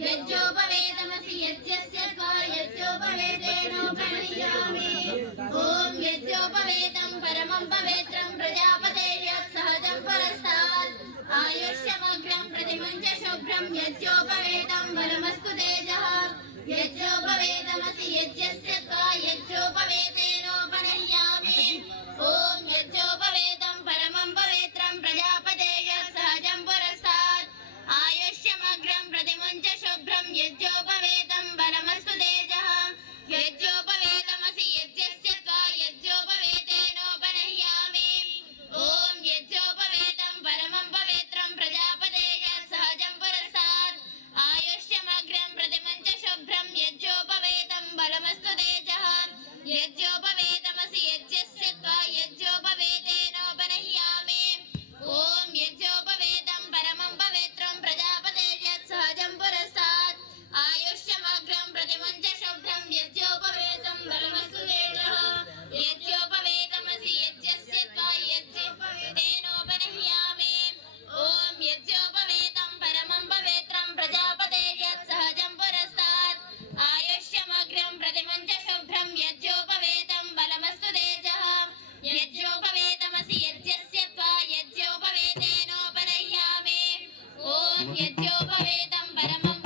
यज्जोपवेतमसि यज्ञस्य त्वा यज्जोपवेतेनोपनयामि ॐ यज्जोपवेतं परमं पवित्रं प्रजापते यत् सहजं पुरस्तात् आयुष्यमग्रं प्रतिमुञ्च शुभ्रं यज्जोपवेतं बलमस्तु तेजः यज्जोपवेतमसि यज्ञस्य त्वा यज्जोपवेतेनोपनयामि ॐ यज्जोपवेतं परमं पवित्रं प्रजापते यत् सहजं पुरस्तात् आयुष्यमग्रं प्रतिमुञ्च शुभ्रं यज्जोपवेतं बलमस्तु तेजः यज्जोपवेतमसि यज्ञस्य त्वा यज्जोपवेतेनोपनह्यामि ॐ यज्जोपवेतं परमं पवित्रं प्रजापते यत् सहजं पुरस्तात् आयुष्यमग्रं प्रतिमुञ्च शुभ्रं यज्जोपवेतं बलमस्तु तेजः यज्जोपवेतमसि यज्ञस्य त्वा यज्जोपवेतेनोपनह्यामि ॐ यज्जोपवेतं परमं पवित्रं प्रजापते यत् सहजं पुरस्तात् आयुष्यमग्रं प्रतिमुञ्च शुभ्रं यज्जोपवेतं बलमस्तु तेजः यज्जोपवेतमसि यज्ञस्य त्वा यज्जोपवेतेनोपनह्यामि ॐ यज्जोपवेतं परमं पवित्रं प्रजापते यत् सहजं पुरस्तात् आयुष्यमग्रं प्रतिमुञ्च शुभ्रं यज्जोपवेतं बलमस्तु तेजः यज्जोपवेतमसि यज्ञस्य त्वा यज्जोपवेतेनोपनह्यामि ॐ यज्जोपवेतं परमं